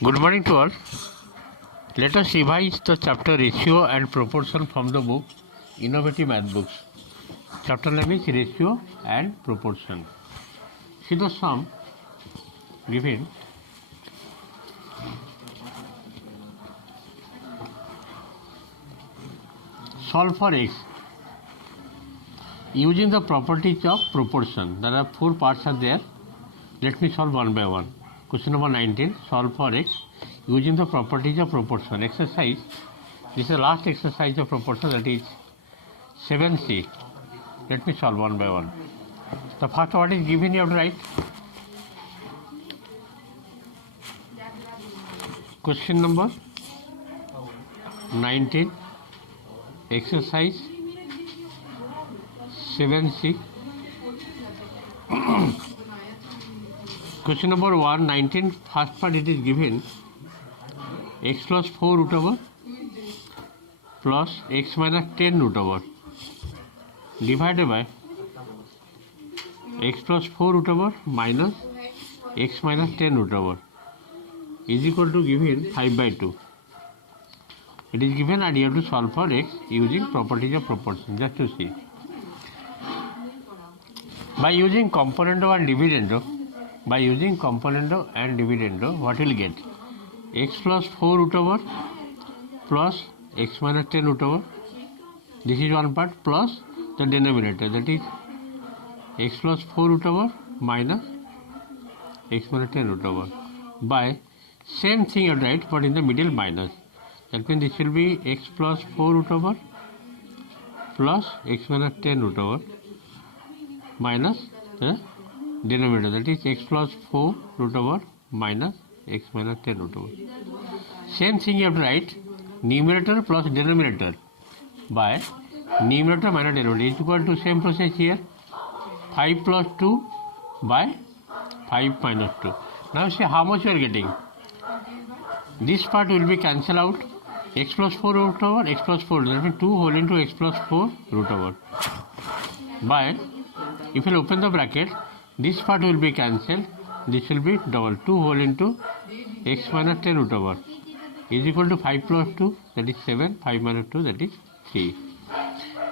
Good morning to all. Let us revise the chapter Ratio and Proportion from the book Innovative Math Books. Chapter name is Ratio and Proportion. See the sum given. Solve for x using the properties of proportion. There are 4 parts are there. Let me solve one by one. Question number 19. Solve for x using the properties of proportion. Exercise. This is the last exercise of proportion, that is 7c. Let me solve one by one. The first one is given, you have to write. Question number 19. Exercise 7c. Question number 1, 19, first part it is given x plus 4 root over plus x minus 10 root over divided by x plus 4 root over minus x minus 10 root over is equal to given 5 by 2. It is given and you have to solve for x using properties of proportion. Just to see. By using componendo and dividendo, what will get? X plus 4 root over plus x minus 10 root over. This is one part plus the denominator, that is x plus 4 root over minus x minus 10 root over by same thing you write but in the middle minus. That means this will be x plus 4 root over plus x minus 10 root over minus the denominator, that is x plus 4 root over minus x minus 10 root over. Same thing you have to write numerator plus denominator by numerator minus denominator is equal to same process here 5 plus 2 by 5 minus 2. Now see how much you are getting. This part will be cancelled out. X plus 4 root over x plus 4, that means 2 whole into x plus 4 root over by, if you open the bracket, this part will be cancelled, this will be double 2 whole into x minus 10 root over is equal to 5 plus 2, that is 7, 5 minus 2, that is 3.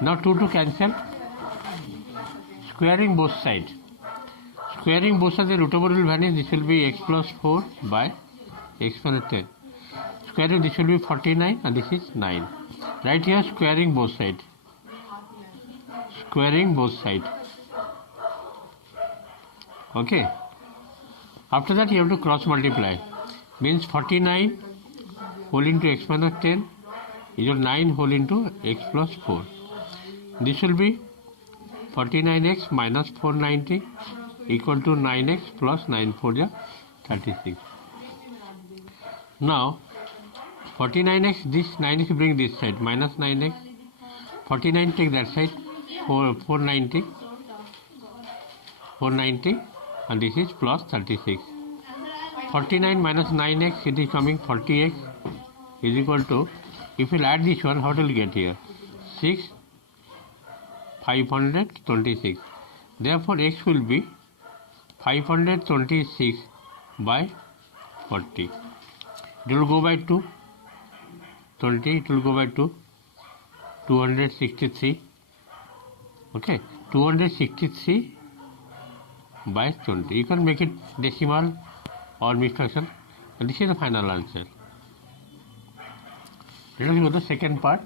Now 2 to cancel, squaring both sides. Squaring both sides, the root over will vanish, this will be x plus 4 by x minus 10. Squaring this will be 49 and this is 9. Right here squaring both sides. Squaring both sides. Okay. After that you have to cross multiply. Means 49 whole into x minus 10 is equal to 9 whole into x plus 4. This will be 49x minus 490 equal to 9x plus 9 4 is 36. Now 49x, this 9x bring this side, minus 9x, 49 take that side, 490, and this is plus 36. 49 minus 9x, it is coming 40x is equal to, if you add this one, what will get here? 6, 526. Therefore, x will be 526 by 40. It will go by 2. 20, it will go by 2, 263, okay, 263 by 20. You can make it decimal or mixed fraction, and this is the final answer. Let us go to the second part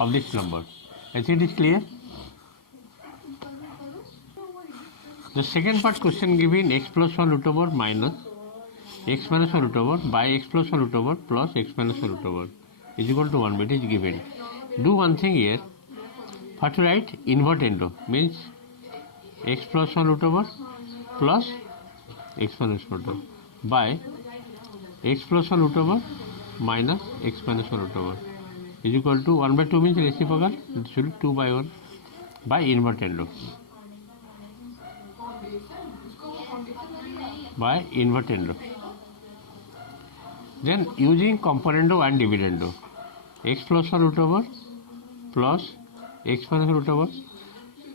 of this number. I think it is clear. The second part question given x plus 1 root over minus x minus 1 root over by x plus 1 root over plus x minus 1 root over is equal to 1, but it is given. Do one thing here. First write invertendo, means x plus 1 root over plus x minus 1 root over by x plus 1 root over minus x minus 1 root over is equal to 1 by 2 means reciprocal, it should be 2 by 1 by invertendo. By invertendo. Then using componendo and dividendo, x plus 1 root over plus x minus root over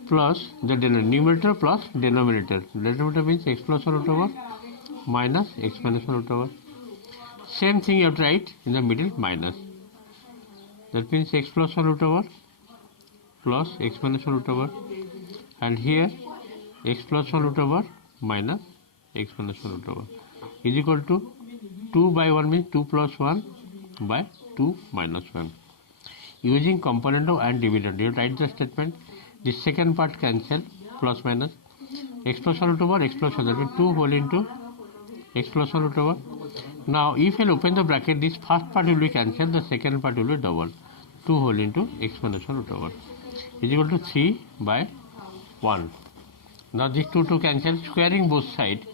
plus the numerator plus denominator. Denominator means x plus 1 root over minus x minus 1 root over. Same thing you have to write in the middle minus. That means x plus 1 root over plus x minus 1 root over, and here x plus 1 root over minus x minus 1 root over is equal to 2 by 1 means 2 plus 1 by 2 minus 1. Using componendo and dividend, you write the statement. The second part cancel, plus minus x plus 1 root over x plus 1, that means 2 whole into x plus 1 root over. Now if I open the bracket, this first part will be cancelled, the second part will be double, 2 whole into x minus 1 root over is equal to 3 by 1. Now these two cancel, squaring both sides.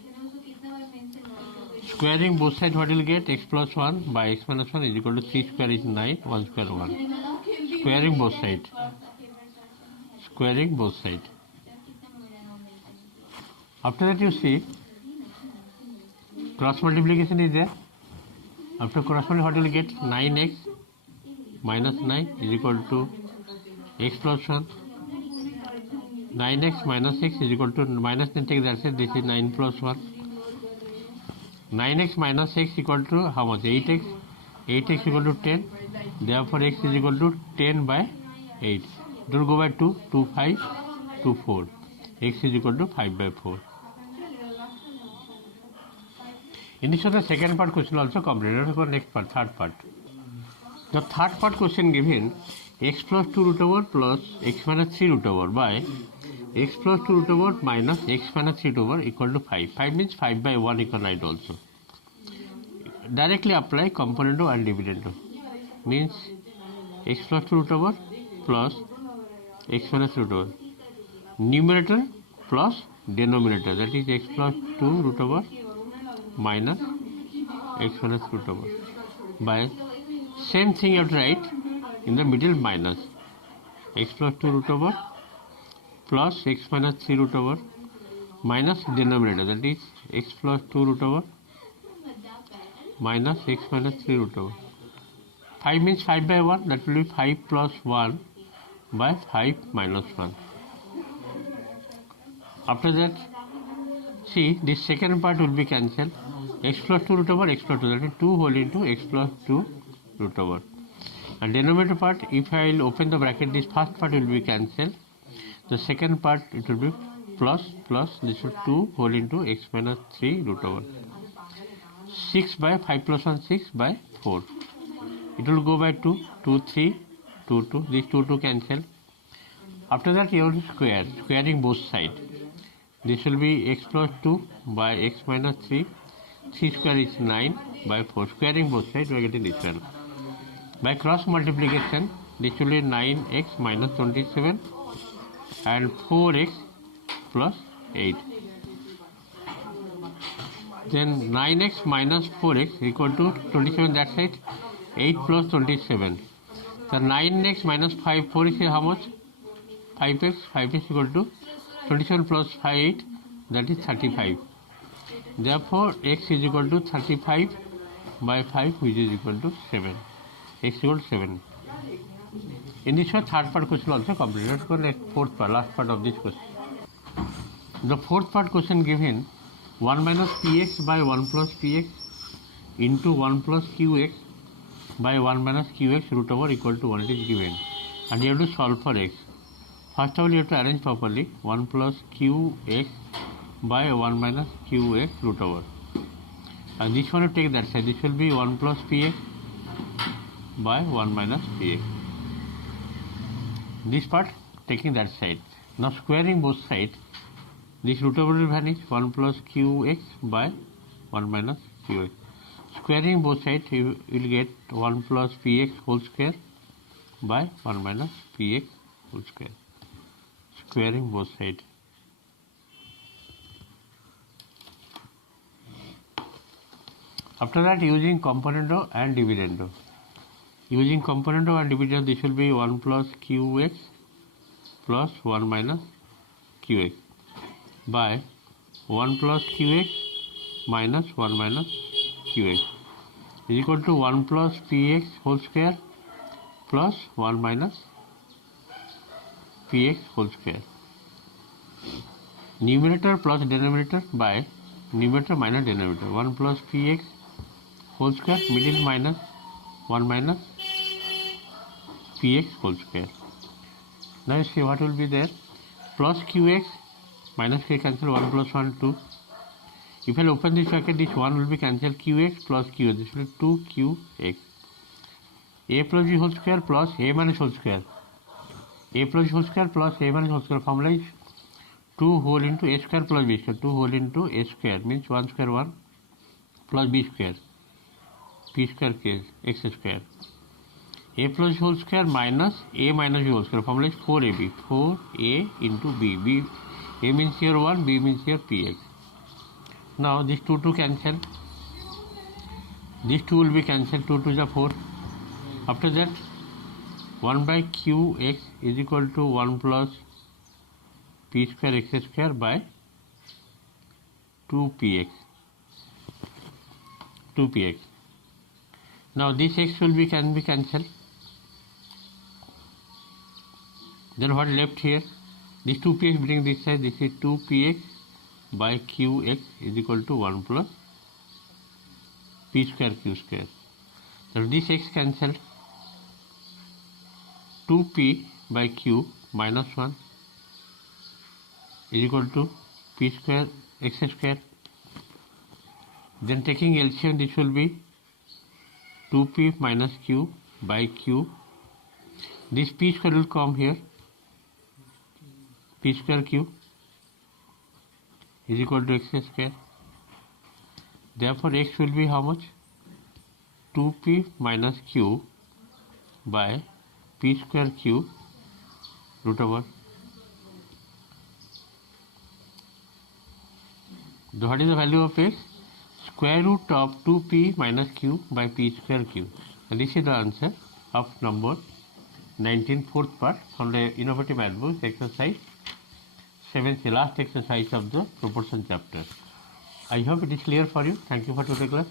Squaring both sides, what will get? X plus 1 by x minus 1 is equal to 3 square is 9, 1 square 1. Squaring both sides. Squaring both sides. After that you see, cross multiplication is there. After cross multiplication, what will get? 9x minus 9 is equal to x plus 1. 9x minus x is equal to minus 9, take that side, this is 9 plus 1. 9x minus x equal to how much? 8x. 8x equal to 10. Therefore x is equal to 10 by 8. It will go by 2, 2, 5, 2, 4. X is equal to 5 by 4. In this way, the second part question also completed. Let's go next part, third part. The third part question given x plus 2 root over plus x minus 3 root over by x plus 2 root over minus x minus 3 root over equal to 5. 5 means 5 by 1 you can write also. Directly apply componendo and dividendo. Means x plus 2 root over plus x minus 3 root over. Numerator plus denominator, that is x plus 2 root over minus x minus root over by same thing you have to write in the middle minus x plus 2 root over plus x minus 3 root over minus denominator, that is x plus 2 root over minus x minus 3 root over. 5 means 5 by 1, that will be 5 plus 1 by 5 minus 1. After that, see, this second part will be cancelled. X plus 2 root over x plus 2, that is 2 whole into x plus 2 root over. And denominator part, if I will open the bracket, this first part will be cancelled. The second part, it will be plus, this is 2 whole into x minus 3 root over. 6 by 5 plus 1, 6 by 4. It will go by 2, 2, 3, 2, 2. These 2 cancel. After that, you have to square, squaring both sides. This will be x plus 2 by x minus 3. 3 square is 9 by 4. Squaring both sides, we are getting this one. By cross multiplication, this will be 9x minus 27 and 4x plus 8. Then 9x minus 4x equal to 27 that side, 8 plus 27. So 9x minus 5, 4x is how much? 5x, 5x equal to 27 plus 5, 8, that is 35. Therefore, x is equal to 35 by 5, which is equal to 7. X equal to 7. In this way, third part question also completed. Let's go next fourth part, last part of this question. The fourth part question given 1 minus px by 1 plus px into 1 plus qx by 1 minus qx root over equal to 1, it is given. And you have to solve for x. First of all, you have to arrange properly 1 plus qx by 1 minus qx root over. And this one you take that side. This will be 1 plus px by 1 minus px. This part taking that side. Now squaring both sides. This root over will vanish. 1 plus qx by 1 minus qx. Squaring both sides, you will get 1 plus px whole square by 1 minus px whole square. Squaring both sides. After that, using componendo and dividendo. Using componendo and dividendo, this will be 1 plus qx plus 1 minus qx by 1 plus qx minus 1 minus qx is equal to 1 plus px whole square plus 1 minus px whole square. Numerator plus denominator by numerator minus denominator. 1 plus px whole square, middle minus 1 minus px whole square. Now you see what will be there, plus qx minus k cancel, 1 plus 1 2. If I open this bracket, this 1 will be cancelled, qx plus q, this will be 2qx. A plus b whole square plus a minus whole square. A plus b whole square plus a minus whole square formula is 2 whole into a square plus b square. 2 whole into a square means 1 square 1 plus b square. P square k x square. A plus b whole square minus a minus b whole square formula is 4ab. 4a into b. A means here 1, b means here px. Now this 2 cancel. This 2 will be cancelled. 2 is 4. After that 1 by qx is equal to 1 plus p square x square by 2px. Now this x can be cancelled. Then what left here? This 2px bring this side. This is 2px by qx is equal to 1 plus p square q square. So this x cancelled. 2p by q minus 1 is equal to p square x square. Then taking LCM, this will be 2p minus q by q. This p square will come here. P square q is equal to x square. Therefore x will be how much? 2p minus q by p square q root over. What is the value of x? Square root of 2p minus q by p square q. And this is the answer of number 19, fourth part from the innovative math book, exercise 7, the last exercise of the proportion chapter. I hope it is clear for you. Thank you for today's class.